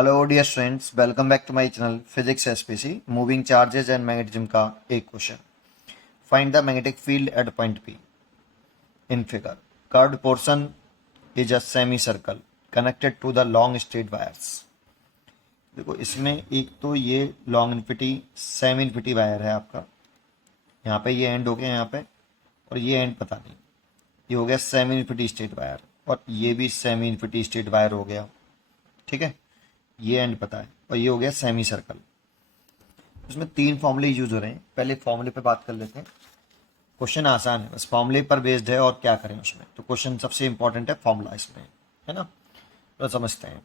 Hello dear students, welcome back to my channel physics SPC. Moving charges and magnetism का एक question. Find the magnetic field at point P in figure. Curved portion is a semi circle connected to the long straight wires. देखो इसमें एक तो ये long infinity semi infinity wire है आपका, यहाँ पे ये एंड हो गया यहाँ पे, और ये एंड पता नहीं, ये हो गया सेमी इन्फिनिटी स्ट्रेट वायर, और ये भी सेमी इन्फिनिटी स्ट्रेट वायर हो गया। ठीक है, ये एंड पता है, और ये हो गया सेमी सर्कल। उसमें तीन फॉर्मूले यूज हो रहे हैं। पहले फॉर्मूले पे बात कर लेते हैं। क्वेश्चन आसान है, बस फॉर्मूले पर बेस्ड है और क्या करें उसमें। तो क्वेश्चन सबसे इंपॉर्टेंट है फॉर्मूला इसमें, है ना। तो समझते हैं।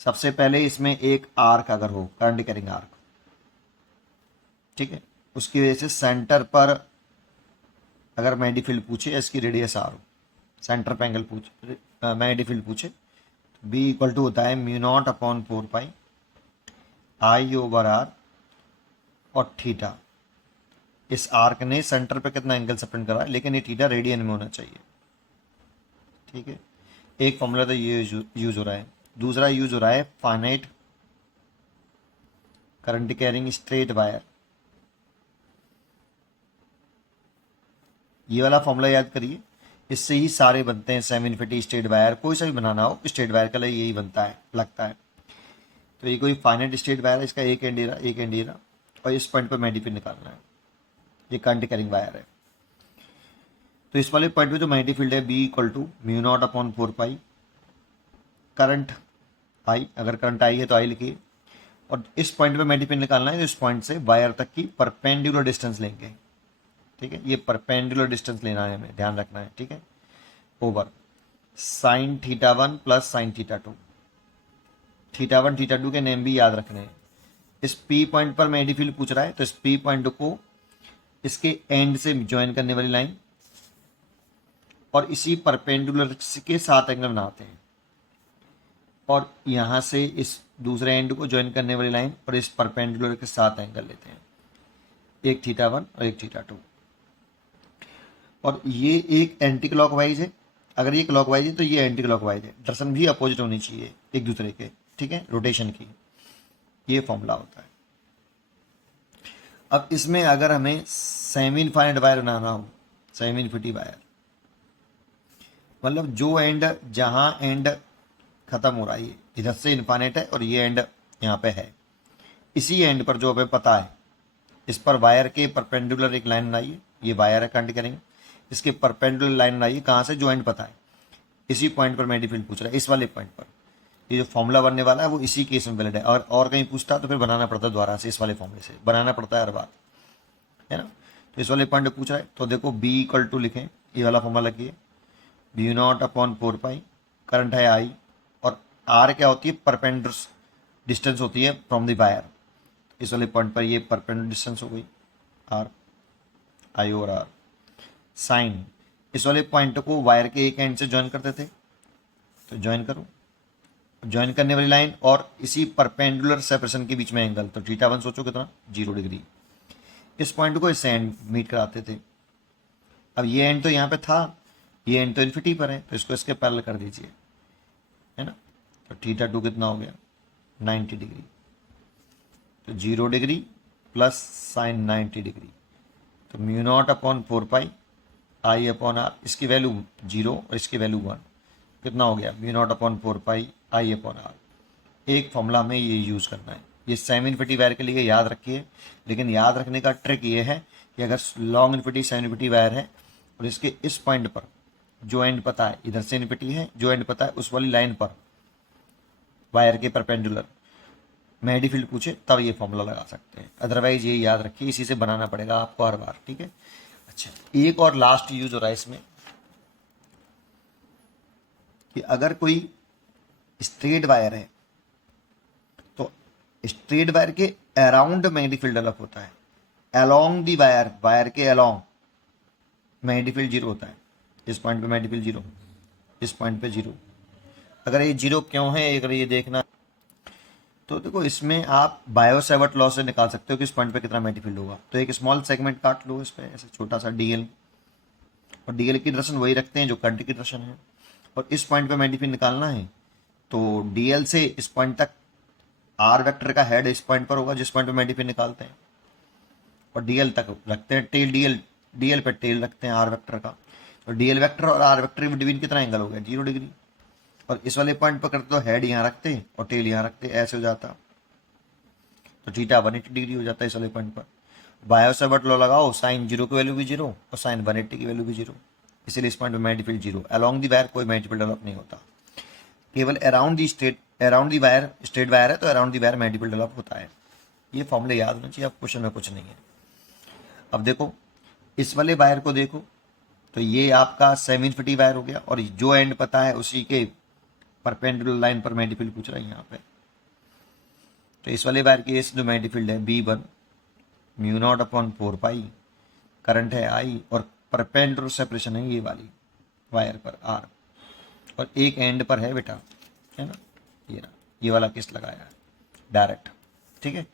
सबसे पहले इसमें एक आर्क अगर हो, करंट कैरिंग आर्क, ठीक है, उसकी वजह से सेंटर पर अगर मैग्नेटिक फील्ड पूछे, इसकी रेडियस आर हो, सेंटर पे एंगल पूछे, मैग्नेटिक फील्ड पूछे, बी इक्वल टू होता है mu naught upon 4 pi I over R और थीटा। इस आर्क ने सेंटर पे कितना एंगल सप्रेंड करा है, लेकिन ये थीटा रेडियन में होना चाहिए। ठीक है, एक फॉर्मूला तो ये यूज हो रहा है। दूसरा यूज हो रहा है finite current carrying straight wire. ये वाला फॉर्मूला याद करिए, इससे ही सारे बनते हैं। सेमी इन्फिनिटी स्ट्रेट वायर कोई सा भी बनाना हो, स्ट्रेट वायर का लिए यही बनता है, लगता है। तो ये कोई फाइनाइट स्ट्रेट वायर है, इसका एक एंड एक एंड और इस पॉइंट पर मैग्नेटिक निकालना है। ये करंट कैरिंग वायर है। तो इस वाले पॉइंट पे जो मैग्नेटिक फील्ड है B equal to mu naught upon 4 pi current I, अगर करंट आई है तो आई लिखिए, और इस पॉइंट पे मैग्नेटिक फील्ड निकालना है तो इस पॉइंट से वायर तक की परपेंडिकुलर डिस्टेंस लेंगे। ठीक है, ये परपेंडिकुलर डिस्टेंस लेना है, हमें ध्यान रखना है। ठीक है, over sine theta 1 plus sine theta 2। Theta 1 theta 2 के नेम भी याद रखने हैं। इस पी पॉइंट पर मैग्नेटिक फील्ड पूछ रहा है, तो इस पी पॉइंट को इसके एंड से ज्वाइन करने वाली लाइन और इसी परपेंडिकुलर के साथ एंगल बनाते हैं, और यहां से इस दूसरे एंड को ज्वाइन करने वाली लाइन और इस परपेंडिकुलर के साथ एंगल लेते हैं, एक थीटा 1 और एक थीटा 2। और ये एक एंटी क्लॉकवाइज है, अगर ये क्लॉकवाइज है तो ये एंटी क्लॉकवाइज है। डायरेक्शन भी अपोजिट होनी चाहिए एक दूसरे के, ठीक है, रोटेशन की। ये फॉर्मूला होता है। अब इसमें अगर हमें सेमी इनफाइनाइट वायर बनाना हो, सेमी इन्फिनिटी वायर मतलब जो एंड, जहां एंड खत्म हो रहा है, इधर से इनफाइनाइट है और ये एंड यहाँ पे है, इसी एंड पर जो हमें पता है, इस पर वायर के परपेंडिकुलर एक लाइन बनाइए। ये वायर है, करंट करेंगे, इसके परपेंडिकुलर लाइन बनाइए, कहाँ से, जो एंड पता है, इसी पॉइंट पर मैग्नेटिक फील्ड पूछ रहा है, इस वाले पॉइंट पर। ये जो फॉर्मूला बनने वाला है वो इसी केस में वैलिड है। और कहीं पूछता तो फिर बनाना पड़ता है दोबारा से, इस वाले फॉर्मूले से बनाना पड़ता है हर बार, है ना। तो इस वाले पॉइंट पर पूछ रहा है, तो देखो बी इक्वल टू लिखें, ये वाला फॉर्मूला लिखिए, B naught upon 4 pi, current है आई, और आर क्या होती है, परपेंडिकुलर डिस्टेंस होती है फ्रॉम द वायर। इस वाले पॉइंट पर ये परपेंडिकुलर डिस्टेंस हो गई, आर, आई और आर। साइन, इस वाले पॉइंट को वायर के एक एंड से ज्वाइन करते थे, तो ज्वाइन करो, ज्वाइन करने वाली लाइन और इसी परपेंडिकुलर सेपरेशन के बीच में एंगल, तो थीटा 1 सोचो कितना, 0 डिग्री। इस पॉइंट को इससे एंड मीट कराते थे। अब ये एंड तो यहाँ पे था, ये एंड तो इन्फिनिटी पर है, तो इसको इसके पैरेलल कर दीजिए, है ना। तो थीटा 2 कितना हो गया, 90 डिग्री। तो 0 डिग्री प्लस साइन 90 डिग्री, तो mu naught upon 4 pi I upon R, इसकी वैल्यू 0 और इसकी वैल्यू 1, कितना हो गया, mu naught upon 4 pi I upon R. एक फॉर्मूला में ये यूज़ करना है। ये सेमी इन्फिनिटी वायर के लिए याद रखिए, लेकिन याद रखने का ट्रिक ये है कि अगर long infinity semi infinity wire है और इसके इस पॉइंट पर जो एंड पता है, इधर से इन्फिनिटी है, जो एंड पता है उस वाली लाइन पर वायर के परपेंडिकुलर मैग्नेटिक फील्ड पूछे, तब ये फॉर्मूला लगा सकते हैं। अदरवाइज ये याद रखिए, इसी से बनाना पड़ेगा आपको हर बार, ठीक है। अच्छा, एक और लास्ट यूज हो रहा है इसमें, कि अगर कोई स्ट्रेट वायर है तो स्ट्रेट वायर के अराउंड मैग्नेटिक फील्ड डेवलप होता है। अलोंग दी वायर, वायर के अलोंग मैग्नेटिक फील्ड 0 होता है। इस पॉइंट पे मैग्नेटिक फील्ड 0, इस पॉइंट पे 0। अगर ये 0 क्यों है, अगर ये देखना, तो देखो इसमें आप बायो सेवर्ट लॉ से निकाल सकते हो कि इस पॉइंट पे कितना मैग्नेटिक फील्ड होगा। तो एक स्मॉल सेगमेंट काट लो इस पे, ऐसे छोटा सा डीएल, और डीएल की डायरेक्शन वही रखते हैं जो करंट की डायरेक्शन है, और इस पॉइंट पे मैग्नेटिक फील्ड निकालना है, तो डीएल से इस पॉइंट तक आर वेक्टर का हेड इस पॉइंट पर होगा जिस पॉइंट पे मेडिफिल निकालते हैं, और डीएल तक रखते हैं टेल, डीएल पे टेल रखते हैं आर वेक्टर का। तो डीएल वेक्टर और आर वेक्टर के बिटवीन कितना एंगल हो गया, 0 डिग्री। और इस वाले पॉइंट पर करते तो हेड यहाँ रखते और टेल यहाँ रखते, ऐसे हो जाता। तो थीटा 180 डिग्री हो जाता है इस वाले पॉइंट पर। बायो सेवर्ट लॉ लगाओ, साइन 0 की वैल्यू भी 0 और साइन 180 की वैल्यू भी 0, इसीलिए इस पॉइंट पर magnetic field 0। Along the wire कोई मैग्नेटिक फील्ड डेवलप नहीं होता, केवल around the around the wire, straight wire है तो around the wire magnetic field develop होता है। ये फॉर्मूले याद होना चाहिए, अब क्वेश्चन में कुछ नहीं है। अब देखो इस वाले वायर को देखो, तो ये आपका सेमी इन्फिनिटी वायर हो गया, और जो एंड पता है उसी के परपेंडिकुलर लाइन पर मैग्नेटिक फील्ड पूछ रहा है यहाँ पे। तो इस वाले वायर की जो मैग्नेटिक फील्ड है B1 μ0/4 पाई, करंट है I, और परपेंडिकुलर सेपरेशन है ये वाली वायर पर R, और एक एंड पर है बेटा, है ना, ये वाला किस लगाया है डायरेक्ट, ठीक है।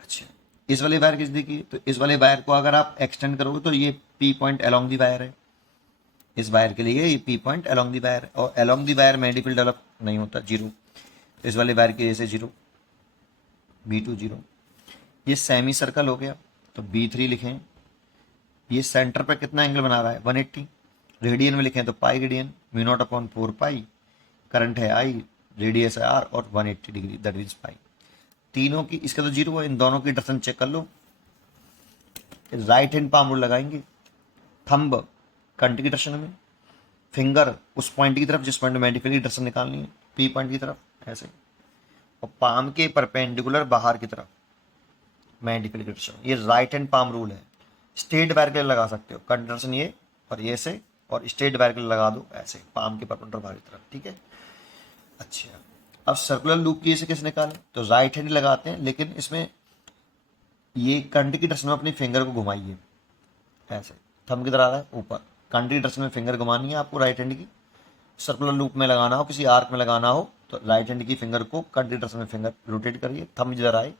अच्छा, इस वाले वायर किस देखिए, तो इस वाले वायर को अगर आप एक्सटेंड करोगे तो ये P point along the wire है, इस वायर के लिए ये P point along the wire है, और along the wire magnetic field develop नहीं होता, 0। तो इस वाले वायर के जैसे 0, B2 0। ये सेमी सर्कल हो गया तो B3 लिखें। ये सेंटर पे कितना एंगल बना रहा है, 180। रेडियन में लिखें तो पाई रेडियन, μ0/4 पाई, करंट है I, रेडियस है R, और 180 डिग्री दैट मीन्स पाई। तीनों की, इसका तो 0 है, इन दोनों की डायरेक्शन चेक कर लो। राइट हैंड पाम रूल लगाएंगे, थंब कंट की डायरेक्शन में, फिंगर उस पॉइंट की तरफ जिस पॉइंट में मैग्नेटिक फील्ड की डायरेक्शन निकालनी है, P पॉइंट की तरफ ऐसे, और पाम के परपेंडिकुलर बाहर की तरफ मैग्नेटिक फील्ड की डायरेक्शन। ये राइट हैंड पाम रूल है। स्ट्रेट वायर के लिए लगा सकते हो कंडीशन ये, और ये से, और स्ट्रेट वायर के लिए लगा दो ऐसे पाम के परपेंडिकुलर बाहर की तरफ, ठीक है। अच्छा, अब सर्कुलर लूप की से कैसे निकालें, तो राइट हैंड लगाते हैं, लेकिन इसमें ये कंट की डायरेक्शन में अपनी फिंगर को घुमाइए ऐसे, थंब की तरह है ऊपर, कंट की डायरेक्शन में फिंगर घुमानी है आपको राइट हैंड की। सर्कुलर लूप में लगाना हो, किसी आर्क में लगाना हो, तो राइट हैंड की फिंगर को कंट की डायरेक्शन में फिंगर रोटेट करिए, थंब जिधर आए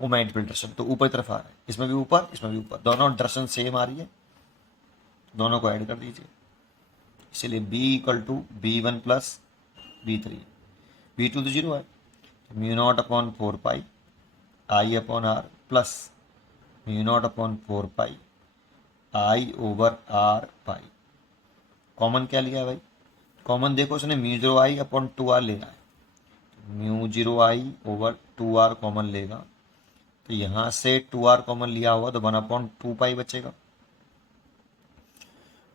वो मैग्नेटिक फील्ड डायरेक्शन, तो ऊपर की तरफ आ रहा है, इसमें भी ऊपर इसमें भी ऊपर, दोनों डायरेक्शन सेम आ रही है, दोनों को ऐड कर दीजिए। इसीलिए B=B1 + B3, B2 तो 0 है, μ0/4 पाई I/R प्लस μ0/4 पाई I/R पाई। कॉमन क्या लिया भाई, कॉमन देखो उसने μ0I/2R लेना है, μ0I/2R कॉमन लेगा, तो यहाँ से 2R कॉमन लिया हुआ तो 1/2 पाई बचेगा,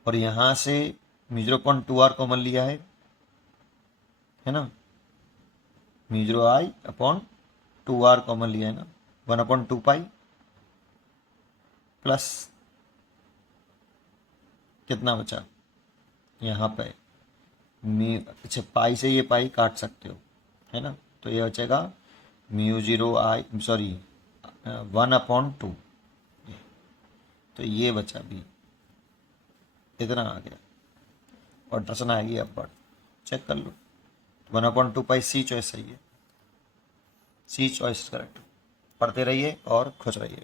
और यहाँ से μ0/2R कॉमन लिया है ना, μ0I/2R कॉमन लिया है ना, 1/2 पाई प्लस कितना बचा यहाँ पे अच्छा, पाई से ये पाई काट सकते हो, है ना, तो ये बचेगा μ0I, सॉरी 1/2, तो ये बचा भी इतना आ गया, और डायरेक्शन आएगी अपवर्ड, चेक कर लो। 1/2 पाई C चॉइस सही है, C चॉइस करेक्ट। पढ़ते रहिए और खुश रहिए।